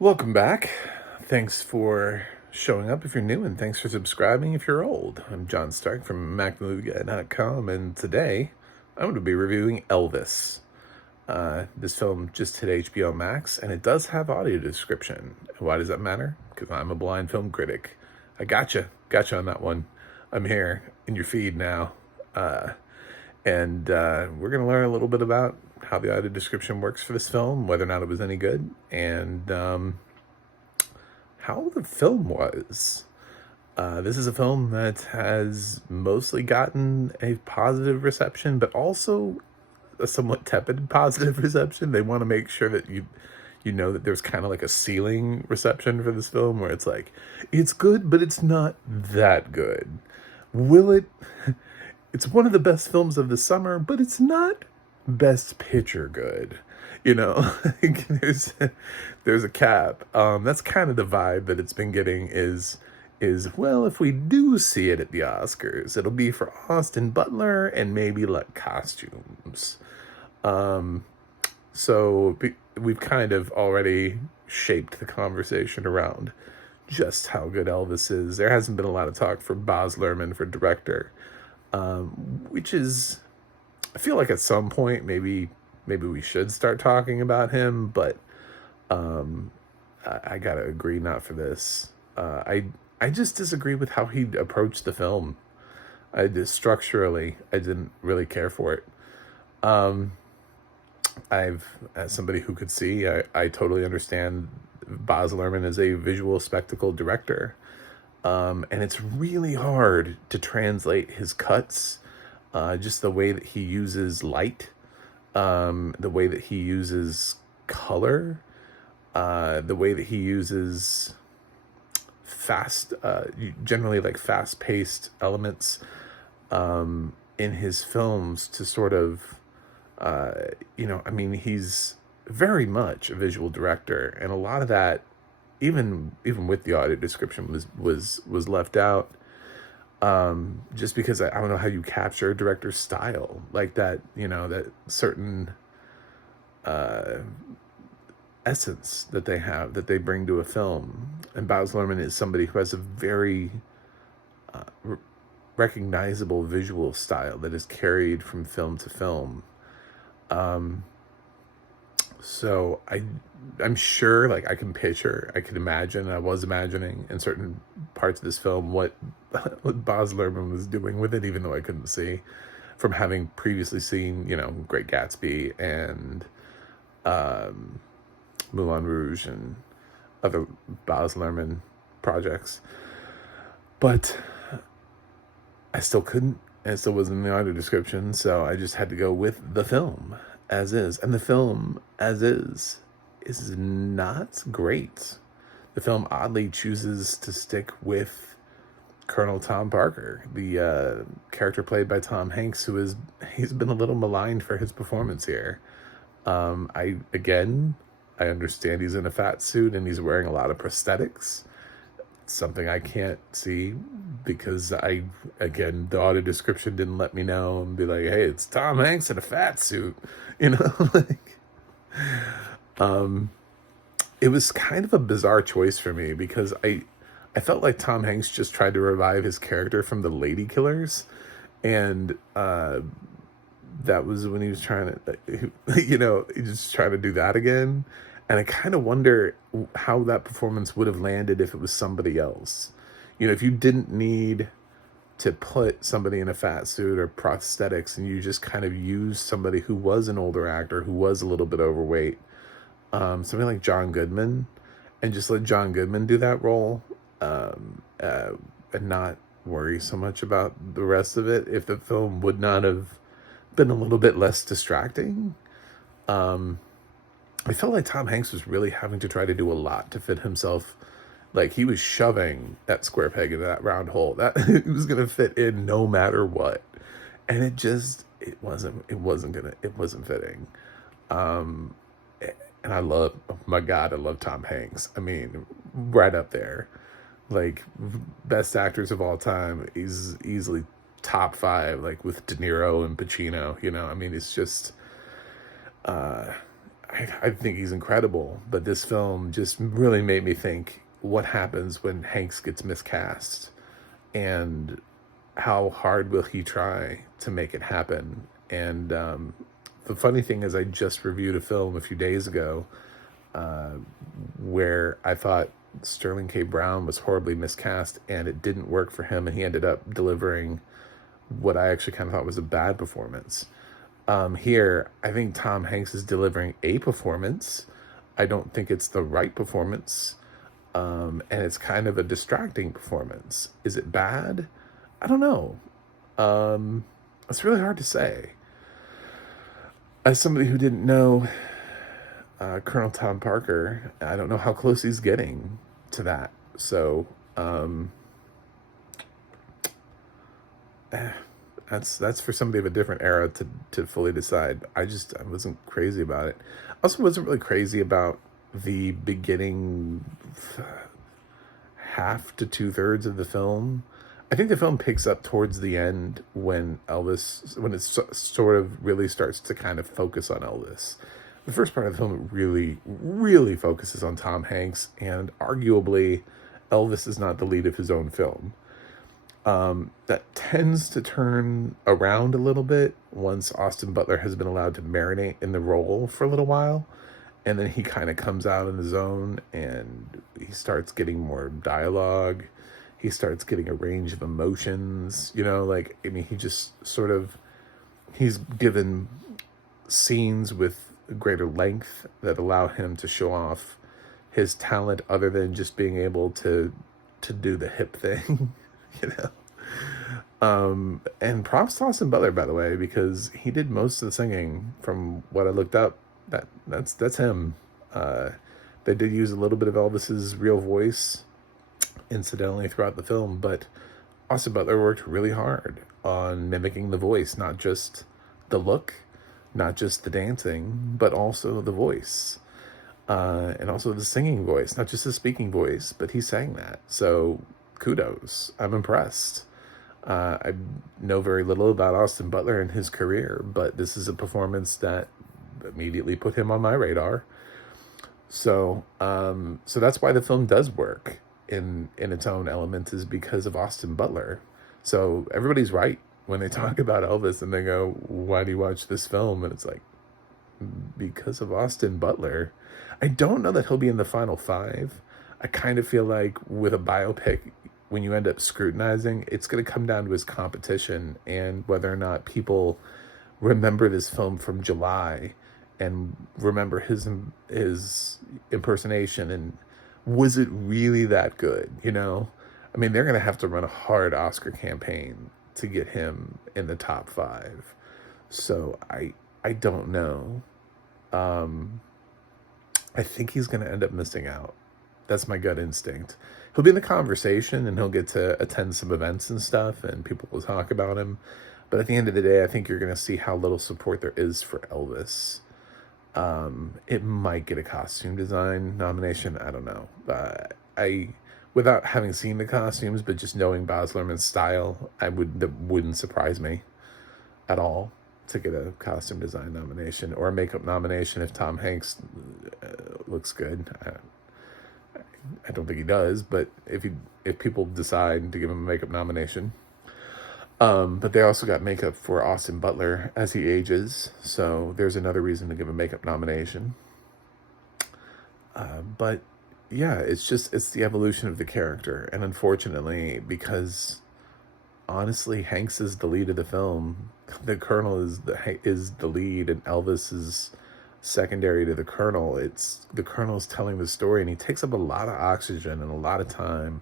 Welcome back. Thanks for showing up if you're new, and thanks for subscribing if you're old. I'm John Stark from movieguy.com, and today I'm going to be reviewing Elvis. This film just hit HBO Max, and it does have audio description. Why does that matter? Because I'm a blind film critic. I gotcha on that one. I'm here in your feed now. And we're going to learn a little bit about how the audio description works for this film, whether or not it was any good, and how the film was. This is a film that has mostly gotten a positive reception, but also a somewhat tepid positive reception. They want to make sure that you know that there's kind of like a ceiling reception for this film where it's like, it's good, but it's not that good. Will it? It's one of the best films of the summer, but it's not best picture good. You know, there's a cap. That's kind of the vibe that it's been getting is well, if we do see it at the Oscars, it'll be for Austin Butler and maybe like costumes. So we've kind of already shaped the conversation around just how good Elvis is. There hasn't been a lot of talk for Baz Luhrmann for director, which is, I feel like at some point maybe we should start talking about him, but I gotta agree, not for this. I just disagree with how he approached the film. Structurally, I didn't really care for it. As somebody who could see, I totally understand Baz Luhrmann is a visual spectacle director. And it's really hard to translate his cuts, just the way that he uses light, the way that he uses color, the way that he uses generally like fast-paced elements in his films to sort of, I mean, he's very much a visual director, and a lot of that, even with the audio description, was left out, just because I don't know how you capture a director's style like that, that certain essence that they have, that they bring to a film. And Baz Luhrmann is somebody who has a very recognizable visual style that is carried from film to film. So I'm sure, like, I could imagine, I was imagining in certain parts of this film what Baz Luhrmann was doing with it, even though I couldn't see, from having previously seen, Great Gatsby and Moulin Rouge and other Baz Luhrmann projects. But I still couldn't, and it still wasn't in the audio description, so I just had to go with the film as is. And the film as is not great. The film oddly chooses to stick with Colonel Tom Parker, the character played by Tom Hanks, he's been a little maligned for his performance here. I understand he's in a fat suit and he's wearing a lot of prosthetics. It's something I can't see because the audio description didn't let me know and be like, hey, it's Tom Hanks in a fat suit, like, it was kind of a bizarre choice for me because I felt like Tom Hanks just tried to revive his character from The Lady Killers, and that was when he was trying to, he just trying to do that again. And I kind of wonder how that performance would have landed if it was somebody else. If you didn't need to put somebody in a fat suit or prosthetics, and you just kind of used somebody who was an older actor, who was a little bit overweight, something like John Goodman, and just let John Goodman do that role, and not worry so much about the rest of it, if the film would not have been a little bit less distracting. I felt like Tom Hanks was really having to try to do a lot to fit himself. Like, he was shoving that square peg into that round hole that it was going to fit in no matter what. And it wasn't fitting. And I love Tom Hanks. I mean, right up there. Like, best actors of all time. He's easily top 5, like with De Niro and Pacino, I mean, it's just, I think he's incredible, but this film just really made me think what happens when Hanks gets miscast, and how hard will he try to make it happen. And the funny thing is, I just reviewed a film a few days ago where I thought Sterling K. Brown was horribly miscast, and it didn't work for him, and he ended up delivering what I actually kind of thought was a bad performance. Here, I think Tom Hanks is delivering a performance. I don't think it's the right performance, and it's kind of a distracting performance. Is it bad? I don't know. It's really hard to say. As somebody who didn't know Colonel Tom Parker, I don't know how close he's getting to that. So that's for somebody of a different era to fully decide. I wasn't crazy about it. I also wasn't really crazy about the beginning half to 2/3 of the film. I think the film picks up towards the end when it sort of really starts to kind of focus on Elvis. The first part of the film really, really focuses on Tom Hanks, and arguably, Elvis is not the lead of his own film. That tends to turn around a little bit once Austin Butler has been allowed to marinate in the role for a little while, and then he kind of comes out in his own, and he starts getting more dialogue. He starts getting a range of emotions, he just sort of, he's given scenes with greater length that allow him to show off his talent other than just being able to do the hip thing, and props to Austin Butler, by the way, because he did most of the singing from what I looked up. That's him. They did use a little bit of Elvis's real voice incidentally throughout the film, but Austin Butler worked really hard on mimicking the voice, not just the look, not just the dancing, but also the voice, and also the singing voice, not just the speaking voice, but he sang that. So kudos. I'm impressed. I know very little about Austin Butler and his career, but this is a performance that immediately put him on my radar. So that's why the film does work in its own element, is because of Austin Butler. So everybody's right when they talk about Elvis and they go, why do you watch this film? And it's like, because of Austin Butler. I don't know that he'll be in the final 5. I kind of feel like with a biopic, when you end up scrutinizing, it's going to come down to his competition and whether or not people remember this film from July and remember his impersonation, and was it really that good? They're going to have to run a hard Oscar campaign to get him in the top 5. So I don't know. I think he's going to end up missing out. That's my gut instinct. He'll be in the conversation and he'll get to attend some events and stuff and people will talk about him. But at the end of the day, I think you're going to see how little support there is for Elvis. It might get a costume design nomination. I don't know. Without having seen the costumes, but just knowing Baz Luhrmann's style, that wouldn't surprise me at all to get a costume design nomination or a makeup nomination if Tom Hanks looks good. I don't think he does, but if people decide to give him a makeup nomination. But they also got makeup for Austin Butler as he ages, so there's another reason to give a makeup nomination. But yeah, it's the evolution of the character, and unfortunately, because honestly, Hanks is the lead of the film, the Colonel is the lead, and Elvis is secondary to the Colonel. The Colonel's telling the story, and he takes up a lot of oxygen and a lot of time,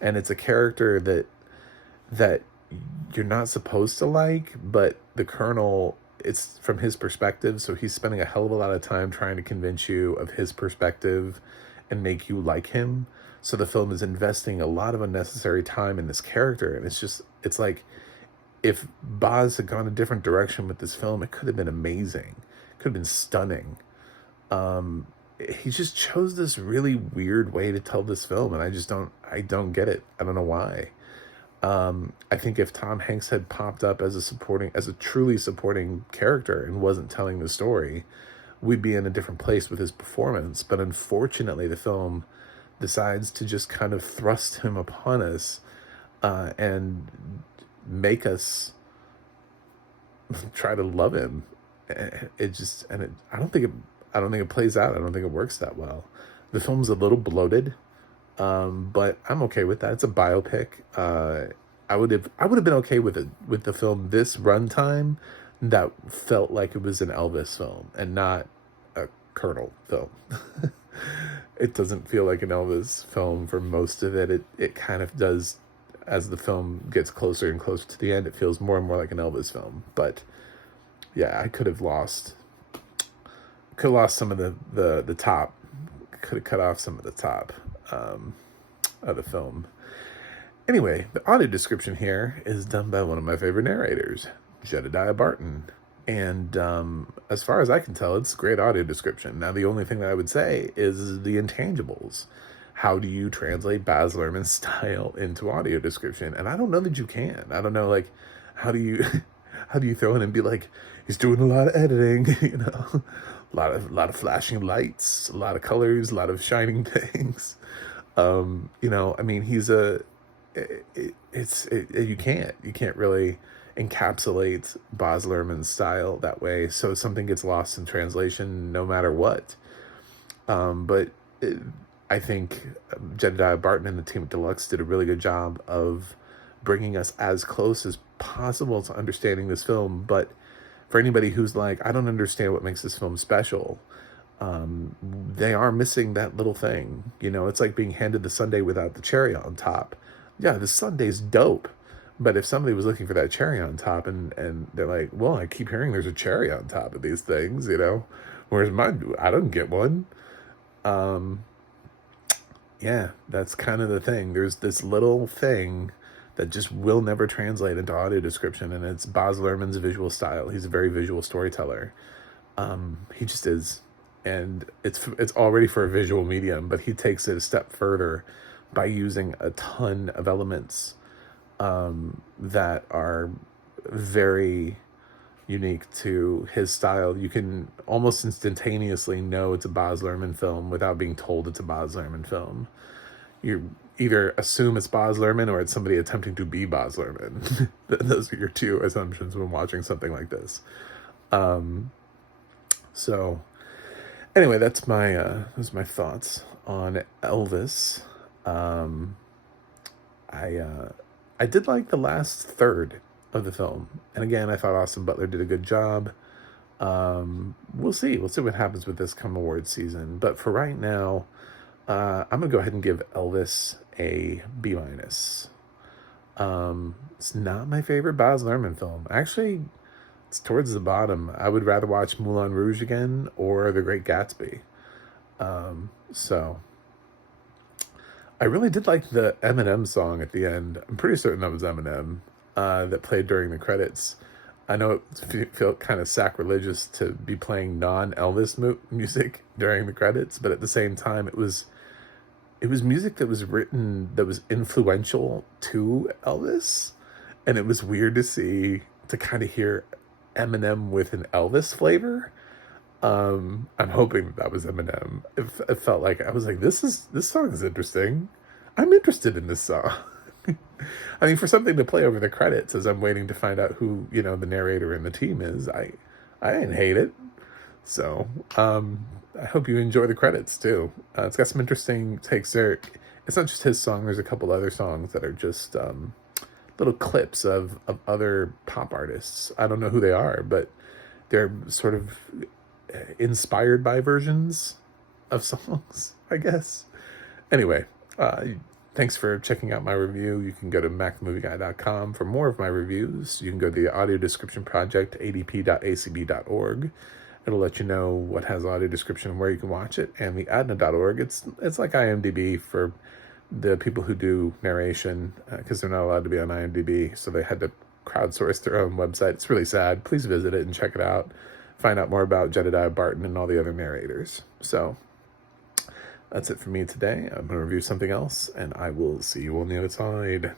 and it's a character that you're not supposed to like, but the Colonel, it's from his perspective, so he's spending a hell of a lot of time trying to convince you of his perspective and make you like him. So the film is investing a lot of unnecessary time in this character, and it's like if Baz had gone a different direction with this film, it could have been amazing. It could have been stunning. He just chose this really weird way to tell this film, and I don't get it. I don't know why. I think if Tom Hanks had popped up as a truly supporting character and wasn't telling the story, we'd be in a different place with his performance. But unfortunately, the film decides to just kind of thrust him upon us and make us try to love him. It just, and it, I don't think it plays out. I don't think it works that well. The film's a little bloated, but I'm okay with that. It's a biopic. I would have been okay with it, with the film this runtime that felt like it was an Elvis film and not a Colonel film. It doesn't feel like an Elvis film for most of it. It kind of does, as the film gets closer and closer to the end. It feels more and more like an Elvis film. But yeah, I could have lost some of the top. Could have cut off some of the top of the film. Anyway, the audio description here is done by one of my favorite narrators, Jedediah Barton. And as far as I can tell, it's a great audio description. Now, the only thing that I would say is the intangibles. How do you translate Baz Luhrmann's style into audio description? And I don't know that you can. I don't know, like, how do you throw in and be like, he's doing a lot of editing, a lot of flashing lights, a lot of colors, a lot of shining things. I mean, you can't really encapsulate Baz Luhrmann's style that way, so something gets lost in translation no matter what. I think Jedediah Barton and the team at Deluxe did a really good job of bringing us as close as possible to understanding this film. But for anybody who's like, I don't understand what makes this film special, they are missing that little thing. It's like being handed the sundae without the cherry on top. Yeah, the sundae's dope. But if somebody was looking for that cherry on top and they're like, well, I keep hearing there's a cherry on top of these things, where's mine? I don't get one. Yeah, that's kind of the thing. There's this little thing that just will never translate into audio description, and it's Baz Luhrmann's visual style. He's a very visual storyteller. He just is. And it's already for a visual medium, but he takes it a step further by using a ton of elements that are very unique to his style. You can almost instantaneously know it's a Baz Luhrmann film without being told it's a Baz Luhrmann film. You either assume it's Baz Luhrmann or it's somebody attempting to be Baz Luhrmann. Those are your two assumptions when watching something like this. So anyway, that's my thoughts on Elvis. I did like the last third of the film. And again, I thought Austin Butler did a good job. We'll see. We'll see what happens with this come awards season. But for right now, I'm going to go ahead and give Elvis a B-. It's not my favorite Baz Luhrmann film. Actually, it's towards the bottom. I would rather watch Moulin Rouge again or The Great Gatsby. So I really did like the Eminem song at the end. I'm pretty certain that was Eminem that played during the credits. I know it felt kind of sacrilegious to be playing non-Elvis music during the credits, but at the same time, it was music that was written, that was influential to Elvis, and it was weird to kind of hear Eminem with an Elvis flavor. I'm hoping that was Eminem. It felt like, I was like, this song is interesting. I'm interested in this song. I mean, for something to play over the credits as I'm waiting to find out who, the narrator and the team is, I didn't hate it. So, I hope you enjoy the credits too. It's got some interesting takes there. It's not just his song. There's a couple other songs that are just, little clips of other pop artists. I don't know who they are, but they're sort of inspired by versions of songs, I guess. Anyway, thanks for checking out my review. You can go to macmovieguy.com for more of my reviews. You can go to the audio description project, adp.acb.org. It'll let you know what has audio description and where you can watch it. And the adna.org, it's like IMDb for the people who do narration, because they're not allowed to be on IMDb, so they had to crowdsource their own website. It's really sad. Please visit it and check it out. Find out more about Jedediah Barton and all the other narrators. So that's it for me today. I'm going to review something else, and I will see you on the other side.